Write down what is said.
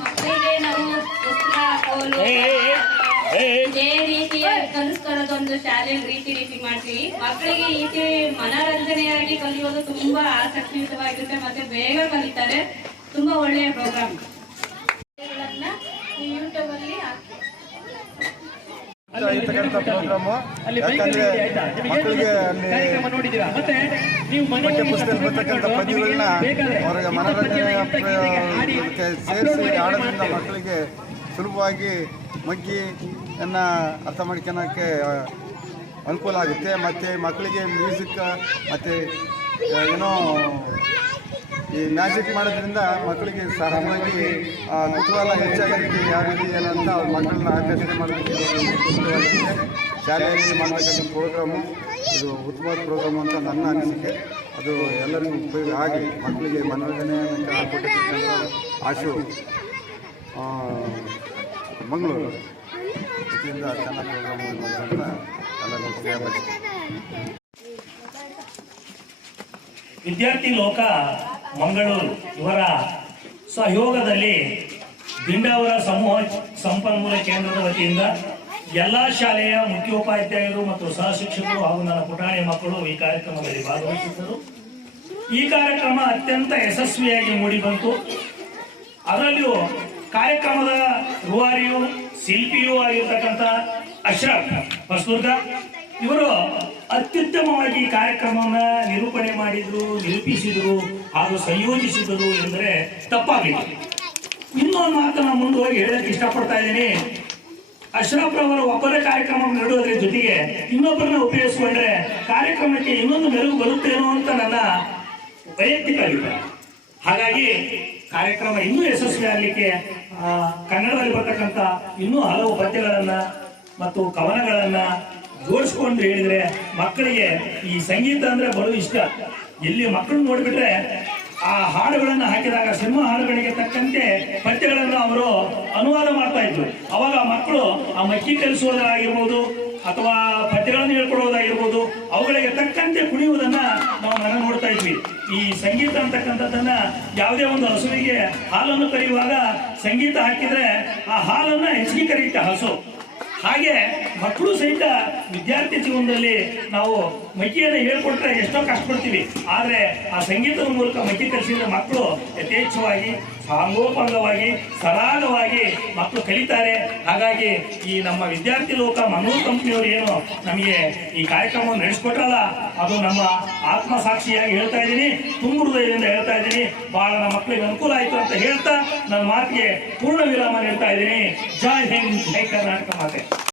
ಮಕ್ಕಳಿಗೆ ನಾವು ಪುಸ್ತಕ ಕೋಲು ಇದೇ ರೀತಿ ಕಲಿಸ್ಕೊಡೋದೊಂದು ಶಾಲೆಯಲ್ಲಿ ರೀತಿ ರೀತಿ ಮಾಡ್ತೀವಿ. ಮಕ್ಕಳಿಗೆ ಈ ರೀತಿ ಮನರಂಜನೆಯಾಗಿ ಕಲಿಯೋದು ತುಂಬಾ ಆಸಕ್ತಿಯುತವಾಗಿರುತ್ತೆ ಮತ್ತೆ ಬೇಗ ಕಲಿತಾರೆ. ತುಂಬಾ ಒಳ್ಳೆಯ ಪ್ರೋಗ್ರಾಮ್ ಯೂಟ್ಯೂಬ್ ಅಲ್ಲಿ ಹಾಕ್ತೀವಿ. ಇರ್ತಕ್ಕಂಥ ಪ್ರೋಗ್ರಾಮು ಯಾಕಂದ್ರೆ ಮಕ್ಕಳಿಗೆ ಅಲ್ಲಿ ಅನ್ನ ಪಠ್ಯ ಪುಸ್ತಕದಲ್ಲಿ ಬರ್ತಕ್ಕಂಥ ಪದ್ಯಗಳನ್ನ ಅವ್ರಿಗೆ ಮನೋರಂಜನೆ ಸೇರಿಸಿ ಆಡೋದ್ರಿಂದ ಮಕ್ಕಳಿಗೆ ಸುಲಭವಾಗಿ ಮಗ್ಗಿಯನ್ನ ಅರ್ಥ ಮಾಡ್ಕೊಳಕ್ಕೆ ಅನುಕೂಲ ಆಗುತ್ತೆ. ಮತ್ತೆ ಮಕ್ಕಳಿಗೆ ಮ್ಯೂಸಿಕ್ ಮತ್ತೆ ಏನೋ ಈ ಮ್ಯಾಜಿಕ್ ಮಾಡೋದ್ರಿಂದ ಮಕ್ಕಳಿಗೆ ಸಹಜವಾಗಿ ಕುತೂಹಲ ಹೆಚ್ಚಾಗೋದಕ್ಕೆ ಯಾವ ರೀತಿ ಏನಂತ ಅವ್ರ ಮಕ್ಕಳನ್ನ ಆಕರ್ಷಣೆ ಮಾಡೋದಕ್ಕೆ. ಶಾಲೆಯಲ್ಲಿ ಮಾಡತಕ್ಕಂಥ ಪ್ರೋಗ್ರಾಮು, ಇದು ಉತ್ತಮವಾದ ಪ್ರೋಗ್ರಾಮು ಅಂತ ನನ್ನ ಅನಿಸಿಕೆ ಅದು ಎಲ್ಲರಿಗೂ ಉಪಯೋಗ ಆಗಿ ಮಕ್ಕಳಿಗೆ ಮನೋರಂಜನೆಯನ್ನು ಕೊಟ್ಟಿರ್ತಕ್ಕಂಥ ಆಶು ಮಂಗಳೂರು ಇದರಿಂದ ಚೆನ್ನಾಗಿ ಪ್ರೋಗ್ರಾಮ್ ಅಂತ ಎಲ್ಲರಿಗೂ ವಿದ್ಯಾರ್ಥಿ ಲೋಕ ಮಂಗಳೂರು, ಇವರ ಸಹಯೋಗದಲ್ಲಿ ದಿಂಡಾವರ ಸಮೂಹ ಸಂಪನ್ಮೂಲ ಕೇಂದ್ರದ ವತಿಯಿಂದ ಎಲ್ಲ ಶಾಲೆಯ ಮುಖ್ಯೋಪಾಧ್ಯಾಯರು ಮತ್ತು ಸಹ ಶಿಕ್ಷಕರು ಹಾಗೂ ನನ್ನ ಪುಟಾಣಿ ಮಕ್ಕಳು ಈ ಕಾರ್ಯಕ್ರಮದಲ್ಲಿ ಭಾಗವಹಿಸಿದ್ದರು. ಈ ಕಾರ್ಯಕ್ರಮ ಅತ್ಯಂತ ಯಶಸ್ವಿಯಾಗಿ ಮೂಡಿಬಂತು. ಅದರಲ್ಲಿಯೂ ಕಾರ್ಯಕ್ರಮದ ರೂವಾರಿಯು, ಶಿಲ್ಪಿಯೂ ಆಗಿರ್ತಕ್ಕಂಥ ಅಶ್ರಫ್ ಹೊಸದುರ್ಗ ಇವರು ಅತ್ಯುತ್ತಮವಾಗಿ ಈ ಕಾರ್ಯಕ್ರಮವನ್ನ ನಿರೂಪಣೆ ಮಾಡಿದ್ರು, ನಿರೂಪಿಸಿದ್ರು ಹಾಗೂ ಸಂಯೋಜಿಸಿದರು ಎಂದರೆ ತಪ್ಪಾಗಲಿಲ್ಲ ಇನ್ನೊಂದು ಮಾತು ನಾನು ಹೋಗಿ ಹೇಳಕ್ಕೆ ಇಷ್ಟಪಡ್ತಾ ಇದ್ದೀನಿ. ಅಶ್ರಫ್ ರವರ ಒಬ್ಬರ ಕಾರ್ಯಕ್ರಮ ನೀಡುವುದರ ಜೊತೆಗೆ ಇನ್ನೊಬ್ಬರನ್ನ ಉಪಯೋಗಿಸಿಕೊಂಡ್ರೆ ಕಾರ್ಯಕ್ರಮಕ್ಕೆ ಇನ್ನೊಂದು ಮೆರುಗು ಬರುತ್ತೇನೋ ಅಂತ ನನ್ನ ವೈಯಕ್ತಿಕ ಅಭಿಪ್ರಾಯ. ಹಾಗಾಗಿ ಕಾರ್ಯಕ್ರಮ ಇನ್ನೂ ಯಶಸ್ವಿ ಆಗಲಿಕ್ಕೆ ಕನ್ನಡದಲ್ಲಿ ಬರ್ತಕ್ಕಂಥ ಇನ್ನೂ ಹಲವು ಪದ್ಯಗಳನ್ನ ಮತ್ತು ಕವನಗಳನ್ನ ಜೋಡಿಸ್ಕೊಂಡು ಹೇಳಿದ್ರೆ ಮಕ್ಕಳಿಗೆ ಈ ಸಂಗೀತ ಅಂದ್ರೆ ಬಲು ಇಷ್ಟ. ಇಲ್ಲಿ ಮಕ್ಕಳು ನೋಡಿಬಿಟ್ರೆ ಆ ಹಾಡುಗಳನ್ನು ಹಾಕಿದಾಗ ಸಿನಿಮಾ ಹಾಡುಗಳಿಗೆ ತಕ್ಕಂತೆ ಪಠ್ಯಗಳನ್ನು ಅವರು ಅನುವಾದ ಮಾಡ್ತಾ ಇದ್ರು. ಅವಾಗ ಮಕ್ಕಳು ಆ ಮಕ್ಕಿ ಕಲಿಸುವುದಾಗಿರ್ಬೋದು ಅಥವಾ ಪದ್ಯಗಳನ್ನು ಹೇಳ್ಕೊಡೋದಾಗಿರ್ಬೋದು ಅವುಗಳಿಗೆ ತಕ್ಕಂತೆ ಕುಣಿಯುವುದನ್ನ ನಾವು ಮನ ನೋಡ್ತಾ ಇದ್ವಿ. ಈ ಸಂಗೀತ ಅಂತಕ್ಕಂಥದ್ದನ್ನ ಯಾವುದೇ ಒಂದು ಹಸುವಿಗೆ ಹಾಲನ್ನು ಕರೆಯುವಾಗ ಸಂಗೀತ ಹಾಕಿದ್ರೆ ಆ ಹಾಲನ್ನ ಹೆಚ್ಚಿಗೆ ಕರೆಯುತ್ತೆ ಹಸು. ಹಾಗೆ ಮಕ್ಕಳು ಸಹಿತ ವಿದ್ಯಾರ್ಥಿ ಜೀವನದಲ್ಲಿ ನಾವು ಮಕ್ಕಿಯನ್ನು ಹೇಳ್ಕೊಟ್ರೆ ಎಷ್ಟೋ ಕಷ್ಟಪಡ್ತೀವಿ. ಆದರೆ ಆ ಸಂಗೀತದ ಮೂಲಕ ಮಕ್ಕಿ ಕಲಿಸಿದ್ರೆ ಮಕ್ಕಳು ಯಥೇಚ್ಛವಾಗಿ, ಸಾಂಗೋಪಾಂಗವಾಗಿ ಸರಾಗವಾಗಿ ಮಕ್ಕಳು ಕಲಿತಾರೆ. ಹಾಗಾಗಿ ಈ ನಮ್ಮ ವಿದ್ಯಾರ್ಥಿ ಲೋಕ ಮಂಗಳೂರು ಕಂಪ್ನಿಯವರು ಏನು ನಮಗೆ ಈ ಕಾರ್ಯಕ್ರಮವನ್ನು ನಡೆಸ್ಕೊಟ್ರಲ್ಲ, ಅದು ನಮ್ಮ ಆತ್ಮಸಾಕ್ಷಿಯಾಗಿ ಹೇಳ್ತಾ ಇದ್ದೀನಿ. ತುಂಬ ಹೃದಯದಿಂದ ಹೇಳ್ತಾ ಇದ್ದೀನಿ. ಬಹಳ ನಮ್ಮ ಮಕ್ಕಳಿಗೆ ಅನುಕೂಲ ಆಯಿತು ಅಂತ ಹೇಳ್ತಾ ನನ್ನ ಮಾತಿಗೆ ಪೂರ್ಣ ವಿರಾಮ ನೀಡ್ತಾ ಇದ್ದೀನಿ. ಜೈ ಹಿಂದ್, ಜೈ ಕರ್ನಾಟಕ ಮಾತೆ.